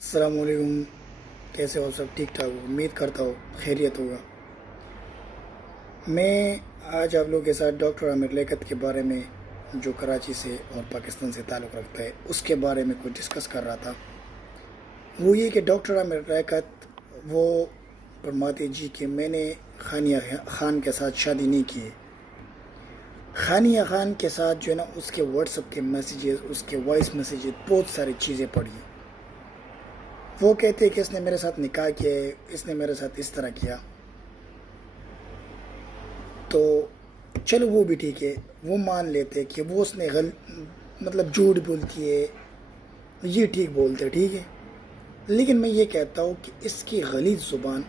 السلام علیکم. کیسے ہو؟ سب ٹھیک ٹھاک ہو؟ امید کرتا ہو خیریت ہوگا. میں آج آپ لوگوں کے ساتھ ڈاکٹر عامر لیاقت کے بارے میں، جو کراچی سے اور پاکستان سے تعلق رکھتا ہے، اس کے بارے میں کچھ ڈسکس کر رہا تھا. وہ یہ کہ ڈاکٹر عامر لیاقت وہ فرماتے جی کہ میں نے خانیہ خان کے ساتھ شادی نہیں کی ہے. خانیہ خان کے ساتھ جو ہے نا، اس کے واٹس اپ کے میسیجز، اس کے وائس میسیجز، بہت ساری چیزیں پڑھی. وہ کہتے کہ اس نے میرے ساتھ نکاح کیا ہے، اس نے میرے ساتھ اس طرح کیا. تو چلو وہ بھی ٹھیک ہے، وہ مان لیتے کہ وہ اس نے مطلب جھوٹ بولتی ہے، یہ ٹھیک بولتے، ٹھیک ہے. لیکن میں یہ کہتا ہوں کہ اس کی غلیظ زبان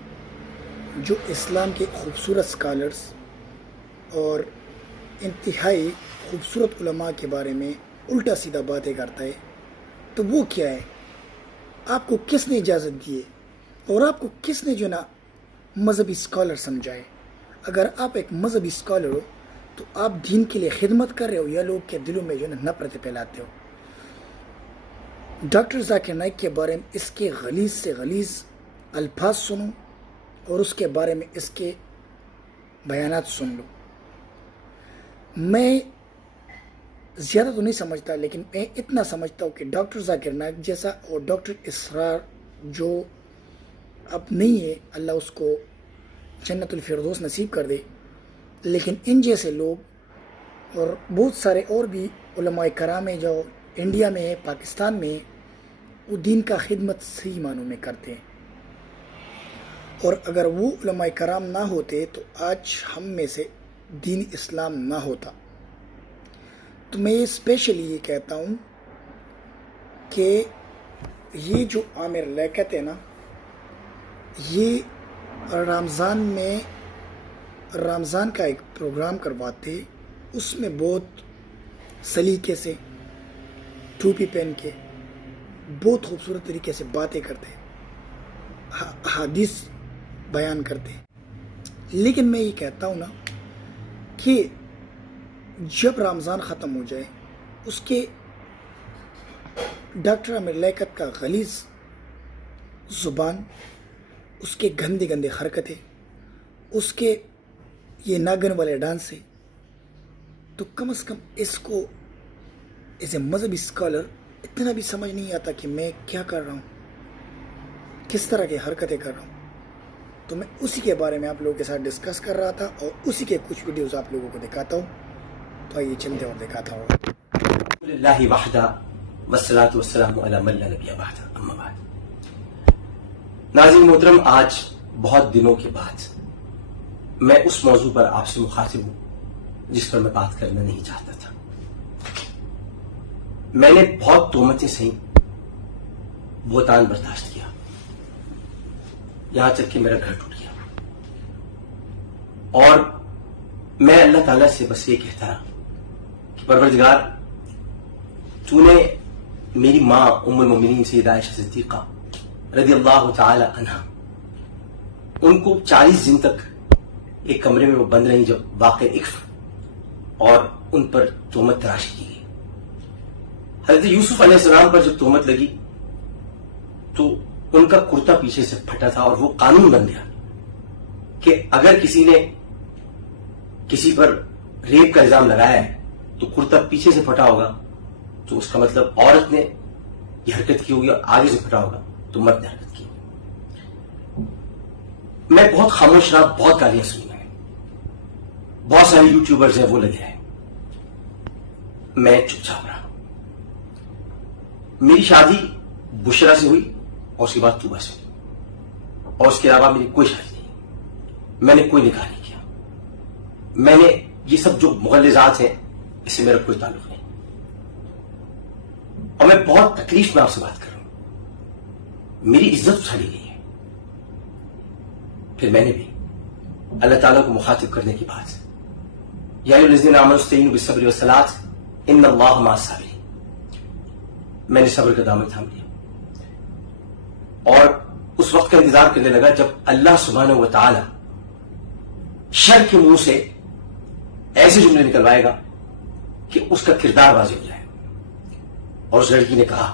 جو اسلام کے خوبصورت سکالرز اور انتہائی خوبصورت علماء کے بارے میں الٹا سیدھا باتیں کرتا ہے، تو وہ کیا ہے؟ آپ کو کس نے اجازت دی ہے؟ اور آپ کو کس نے جو نا مذہبی اسکالر سمجھائے؟ اگر آپ ایک مذہبی اسکالر ہو تو آپ دین کے لیے خدمت کر رہے ہو یا لوگ کے دلوں میں جو نا نفرت پھیلاتے ہو؟ ڈاکٹر ذاکر نائک کے بارے میں اس کے غلیظ سے غلیظ الفاظ سنو اور اس کے بارے میں اس کے بیانات سن لو. میں زیادہ تو نہیں سمجھتا، لیکن میں اتنا سمجھتا ہوں کہ ڈاکٹر ذاکر نائک جیسا اور ڈاکٹر اسرار جو اب نہیں ہے، اللہ اس کو جنت الفردوس نصیب کر دے، لیکن ان جیسے لوگ اور بہت سارے اور بھی علماء کرام ہیں جو انڈیا میں ہے، پاکستان میں ہے، وہ دین کا خدمت صحیح معنوں میں کرتے ہیں. اور اگر وہ علماء کرام نہ ہوتے تو آج ہم میں سے دین اسلام نہ ہوتا. تو میں اسپیشلی یہ کہتا ہوں کہ یہ جو عامر لیاقت ہے نا، یہ رمضان کا ایک پروگرام کرواتے، اس میں بہت سلیقے سے ٹوپی پہن کے بہت خوبصورت طریقے سے باتیں کرتے، حدیث بیان کرتے. لیکن میں یہ کہتا ہوں نا کہ جب رمضان ختم ہو جائے، اس کے ڈاکٹر عامر لیاقت کا غلیظ زبان، اس کے گندے گندے حرکتیں، اس کے یہ ناگن والے ڈانس ہے، تو کم از کم اس کو ایز اے مذہبی اسکالر اتنا بھی سمجھ نہیں آتا کہ میں کیا کر رہا ہوں، کس طرح کی حرکتیں کر رہا ہوں. تو میں اسی کے بارے میں آپ لوگوں کے ساتھ ڈسکس کر رہا تھا اور اسی کے کچھ ویڈیوز آپ لوگوں کو دکھاتا ہوں. تو آئیے چلتے اور دکھاتا ہوں. للہ وحدہ والصلاة والسلام علی من لا نبی بعدہ، اما بعد. ناظرین محترم، آج بہت دنوں کے بعد میں اس موضوع پر آپ سے مخاطب ہوں جس پر میں بات کرنا نہیں چاہتا تھا. میں نے بہت تہمتیں سہیں، بہتان برداشت کیا، یہاں تک کہ میرا گھر ٹوٹ گیا. اور میں اللہ تعالیٰ سے بس یہ کہتا رہا کہ پروردگار، تو نے میری ماں ام المومنین سیدہ عائشہ صدیقہ رضی اللہ تعالی عنہ، ان کو 40 دن تک ایک کمرے میں وہ بند رہیں جب واقع اکف اور ان پر تہمت تراشی کی گئی. حضرت یوسف علیہ السلام پر جب تہمت لگی تو ان کا کرتا پیچھے سے پھٹا تھا، اور وہ قانون بن گیا کہ اگر کسی نے کسی پر ریپ کا الزام لگایا ہے تو کرتا پیچھے سے پھٹا ہوگا تو اس کا مطلب عورت نے یہ حرکت کی ہوگی، اور آگے سے پھٹا ہوگا تو مرد نے حرکت کی ہوگی. میں بہت خاموش رہا، بہت گالیاں سنی میں، بہت سارے یوٹیوبرز ہیں وہ لگے ہیں، میں چپ چاپ رہا. میری شادی بشرا سے ہوئی اور اس کے بعد طوبہ سے ہوئی، اور اس کے علاوہ میری کوئی شادی نہیں، میں نے کوئی نکاح نہیں کیا. میں نے یہ سب جو مغلظات ہیں اس سے میرا کوئی تعلق نہیں، اور میں بہت تکلیف میں آپ سے بات کر رہا ہوں. میری عزت اچھالی گئی ہے. پھر میں نے بھی اللہ تعالیٰ کو مخاطب کرنے کی بات، یا ایھا الذین آمنوا استعینوا بالصبر والصلاۃ ان اللہ مع الصابرین، میں نے صبر کا دامن تھام لیا اور اس وقت کا انتظار کرنے لگا جب اللہ سبحانہ و تعالی شر کے منہ سے ایسے جملے نکلوائے گا کہ اس کا کردار واضح ہو جائے. اور اس لڑکی نے کہا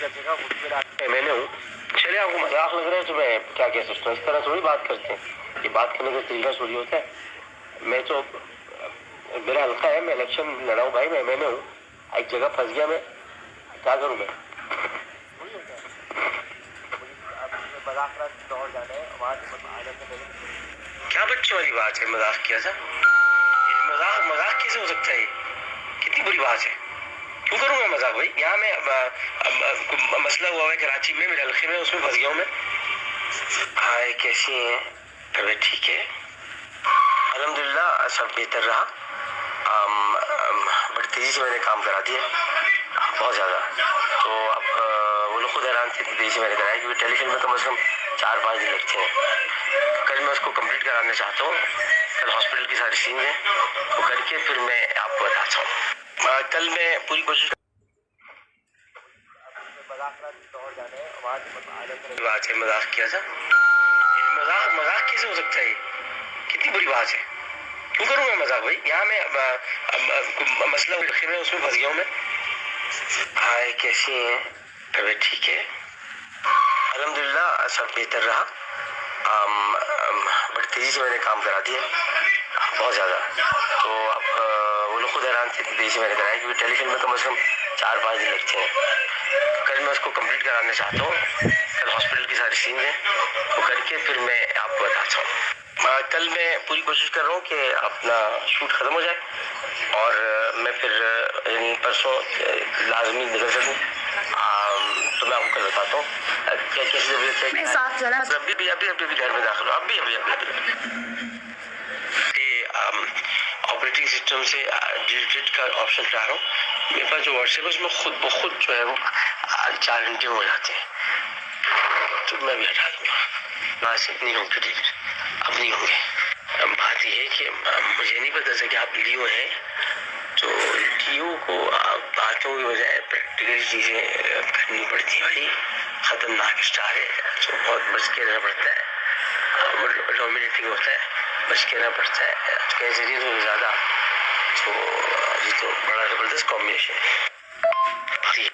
میں نے ہوں. چلے آپ کو مذاق لگ رہا ہے تو میں کیا کہہ سکتا ہوں. اس طرح تھوڑی بات کرتے ہیں, یہ بات کرنے کا طریقہ تھوڑی ہوتا ہے. میں تو میرا حلقہ ہے, میں الیکشن لڑا ہوں بھائی, میں ایم این اے ہوں. ایک جگہ پھنس گیا, میں کیا کروں. میں کیا بچوں والی بات ہے, مذاق کیا تھا. مذاق کیسے ہو سکتا ہے, کتنی بری بات ہے. کیوں کروں گا مذاق بھائی. یہاں میں مسئلہ ہوا ہے کراچی میں, میرے حلقے میں, اس میں پھنس گیا ہوں میں. ہائے کیسی ہیں, طبیعت ٹھیک ہے الحمدللہ, سب بہتر رہا. بڑی تیزی سے میں نے کام کرا دیا, بہت زیادہ. تو اب وہ لوگ خود حیران تھے, تیزی سے میں نے کرایا, کیونکہ ٹیلی فلم میں کم از کم 4-5 دن لگتے ہیں. کل میں اس کو کمپلیٹ کرانا چاہتا ہوں. کل ہاسپٹل کی ساری سین ہے, وہ کر کے پھر میں آپ کو بتاتا ہوں. کل میں پوری کوشش بات ہے, مذاق کیا تھا. مذاق کیسے ہو سکتا ہے, کتنی بری بات ہے. کیوں کروں گا مذاق بھائی. یہاں میں مسئلہ میں اس میں پھنس گیا ہوں میں. ہائے کیسی ہیں, طبیعت ٹھیک ہے الحمدللہ, سب بہتر رہا. بڑی تیزی سے میں نے کام کرا دیا, بہت زیادہ. تو اب وہ لوگ خود حیران تھے, تیزی سے میں نے کرایا, کیونکہ ٹیلی فلم میں کم از کم 4-5 دن لگتے ہیں. کل میں اس کو کمپلیٹ کرانا چاہتا ہوں. کل ہاسپٹل کی ساری سین ہے, وہ کر کے پھر میں آپ کو بتاتا ہوں. کل میں پوری کوشش کر رہا ہوں کہ اپنا شوٹ ختم ہو جائے, اور میں پھر یعنی پرسوں لازمی نکل سکوں. تو میں آپ کو کل بتاتا ہوں کیا کیسی ضرورت ہے. ابھی گھر میں داخل ہو, ابھی آپریٹنگ سسٹم سے ڈیلیٹ کا آپشن چاہ رہا ہوں. میرے پاس جو واٹس ایپ ہے اس میں خود بخود جو ہے وہ 4 گھنٹے ہو جاتے ہیں, تو میں بھی ہٹا دوں گا. بس نہیں ہوں گے ڈیلیٹ, اب نہیں ہوں گے. بات یہ ہے کہ مجھے نہیں پتا تھا کہ آپ لیو ہیں, تو لیو کو باتوں کی بجائے پریکٹیکل چیزیں کرنی پڑتی ہیں بھائی. خطرناک اسٹار ہے, تو بہت بچ کے رہنا پڑتا ہے. ڈومینیٹنگ ہوتا ہے, بچ کے رہنا پڑتا ہے. کیسے نہیں تو زیادہ, تو یہ تو بڑا زبردست کمبینیشن ہے.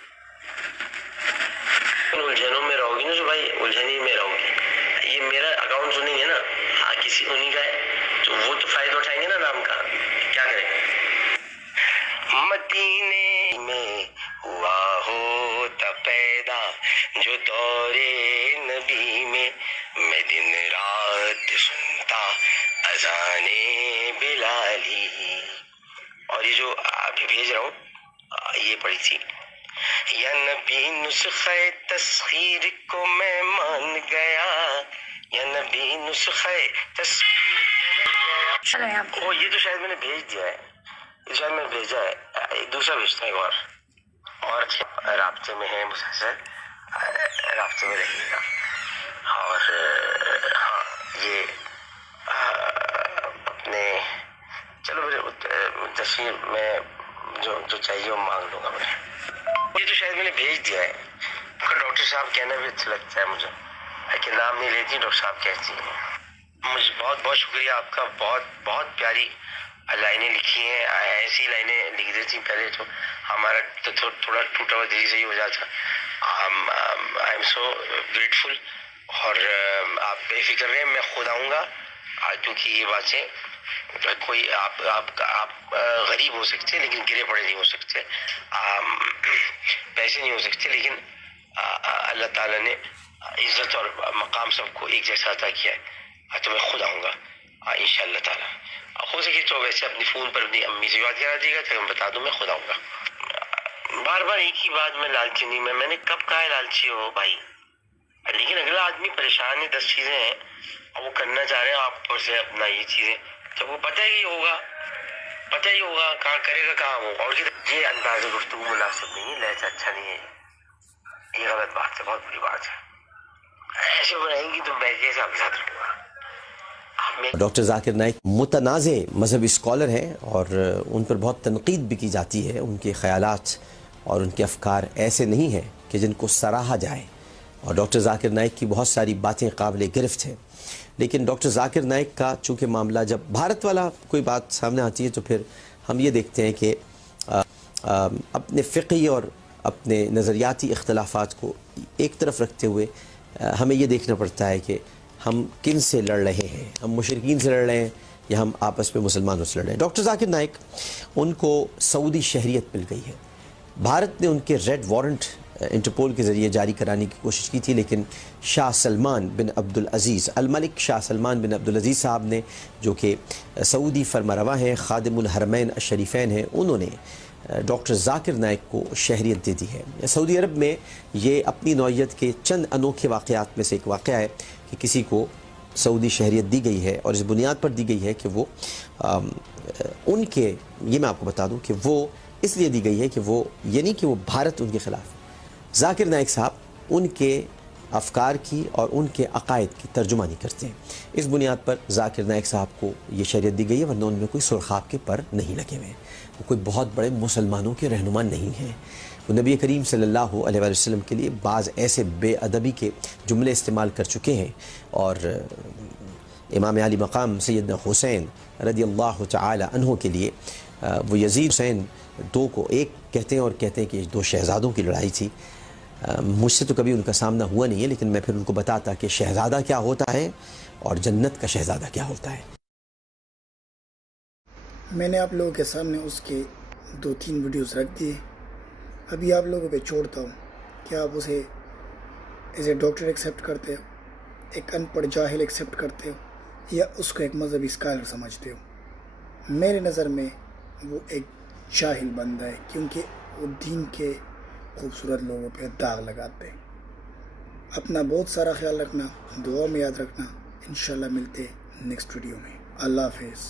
الجھنوں میں رہو گی نا, جو بھائی الجھنی میں رہو گی. یہ میرا اکاؤنٹ تو نہیں ہے نا, ہاں کسی انہیں کا ہے, تو وہ تو فائدہ اٹھائیں گے نا نام کا, کیا کریں. مدینے میں ہوا ہوتا پیدا جو دورے نبی میں دن رات سنتا اذانے بلالی. اور یہ جو ابھی بھیج رہا ہوں, یہ پڑھی تھی. یا نبی نسخہ تسخیر کو میں مان گیا, یا نبی نسخہ تسخیر کو میں مان گیا. یہ تو شاید میں نے بھیج دیا ہے, یہ شاید میں نے بھیجا ہے. دوسرا بھیجتا ہوں ایک اور رابطے میں ہے, مسلسل رابطے میں رہیے گا. اور ہاں یہ اپنے چلو پھر تصویر میں جو چاہیے وہ مانگ لوں گا میں. یہ تو شاید میں نے بھیج دیا ہے. ڈاکٹر صاحب کہنا بھی اچھا لگتا ہے مجھے, کہ نام نہیں لیتی, ڈاکٹر صاحب کہتی ہیں. مجھے بہت بہت شکریہ آپ کا. بہت بہت پیاری لائنیں لکھی ہیں. ایسی لائنیں لکھ دیتی پہلے تو ہمارا تو تھوڑا ٹوٹا ہوا دل سے ہی ہو جاتا. I am so grateful. اور آپ بے فکر رہیں, میں خود آؤں گا, کیونکہ یہ باتیں کوئی آپ غریب ہو سکتے لیکن گرے پڑے نہیں ہو سکتے, پیسے نہیں ہو سکتے, لیکن اللہ تعالیٰ نے عزت اور مقام سب کو ایک جیسا عطا کیا ہے. تو میں خود آؤں گا انشاءاللہ تعالیٰ. ہو سکے تو ویسے اپنی فون پر اپنی امی سے بات کرا دیے گا, تو میں بتا دوں میں خود آؤں گا. بار بار ایک ہی بات, میں لالچی نہیں. میں نے کب کہا ہے لالچی ہو بھائی, لیکن اگلا آدمی پریشان ہے, 10 چیزیں ہیں اور وہ کرنا چاہ رہے ہیں آپ پر سے اپنا یہ چیزیں, جب وہ پتہ ہی ہوگا کہاں کرے گا, کہاں ہوگا. اور یہ انداز گفتگو مناسب نہیں ہے, لہجہ اچھا نہیں ہے, یہ غلط بات ہے, بہت بری بات ہے. ایسے بنائیں گی تو میں کیسے آپ کے ساتھ رہوں گا. ڈاکٹر ذاکر نائک متنازع مذہبی اسکالر ہیں, اور ان پر بہت تنقید بھی کی جاتی ہے. ان کے خیالات اور ان کے افکار ایسے نہیں ہیں کہ جن کو سراہا جائے, اور ڈاکٹر ذاکر نائک کی بہت ساری باتیں قابل گرفت ہیں. لیکن ڈاکٹر ذاکر نائک کا چونکہ معاملہ جب بھارت والا کوئی بات سامنے آتی ہے, تو پھر ہم یہ دیکھتے ہیں کہ اپنے فقہی اور اپنے نظریاتی اختلافات کو ایک طرف رکھتے ہوئے ہمیں یہ دیکھنا پڑتا ہے کہ ہم کن سے لڑ رہے ہیں، ہم مشرکین سے لڑ رہے ہیں یا ہم آپس میں مسلمانوں سے لڑ رہے ہیں۔ ڈاکٹر ذاکر نائک، ان کو سعودی شہریت مل گئی ہے۔ بھارت نے ان کے ریڈ وارنٹ انٹرپول کے ذریعے جاری کرانے کی کوشش کی تھی، لیکن شاہ سلمان بن عبدالعزیز، الملک شاہ سلمان بن عبدالعزیز صاحب نے، جو کہ سعودی فرمانروا ہیں، خادم الحرمین الشریفین ہیں، انہوں نے ڈاکٹر ذاکر نائک کو شہریت دے دی ہے۔ سعودی عرب میں یہ اپنی نوعیت کے چند انوکھے واقعات میں سے ایک واقعہ ہے کہ کسی کو سعودی شہریت دی گئی ہے، اور اس بنیاد پر دی گئی ہے کہ وہ ان کے، یہ میں آپ کو بتا دوں کہ وہ اس لیے دی گئی ہے کہ وہ، یعنی کہ وہ بھارت ان کے خلاف، ذاکر نائک صاحب ان کے افکار کی اور ان کے عقائد کی ترجمانی کرتے ہیں۔ اس بنیاد پر ذاکر نائک صاحب کو یہ شہریت دی گئی ہے، ورنہ ان میں کوئی سرخاب کے پر نہیں لگے ہوئے ہیں، وہ کوئی بہت بڑے مسلمانوں کے رہنما نہیں ہیں۔ وہ نبی کریم صلی اللہ علیہ وآلہ وسلم کے لیے بعض ایسے بے ادبی کے جملے استعمال کر چکے ہیں، اور امام علی مقام سیدنا حسین رضی اللہ تعالی عنہ کے لیے وہ یزید حسین دو کو ایک کہتے ہیں، اور کہتے ہیں کہ دو شہزادوں کی لڑائی تھی۔ مجھ سے تو کبھی ان کا سامنا ہوا نہیں ہے، لیکن میں پھر ان کو بتاتا کہ شہزادہ کیا ہوتا ہے اور جنت کا شہزادہ کیا ہوتا ہے۔ میں نے آپ لوگوں کے سامنے اس کے 2-3 ویڈیوز رکھ دیے، ابھی آپ لوگوں پہ چھوڑتا ہوں کہ آپ اسے ایز اے ڈاکٹر ایکسیپٹ کرتے ہو، ایک ان پڑھ جاہل ایکسیپٹ کرتے ہو، یا اس کو ایک مذہبی اسکالر سمجھتے ہو۔ میرے نظر میں وہ ایک جاہل بندہ ہے، کیونکہ وہ دین کے خوبصورت لوگوں پہ داغ لگاتے ہیں۔ اپنا بہت سارا خیال رکھنا، دعا میں یاد رکھنا۔ انشاءاللہ ملتے نیکسٹ ویڈیو میں۔ اللہ حافظ۔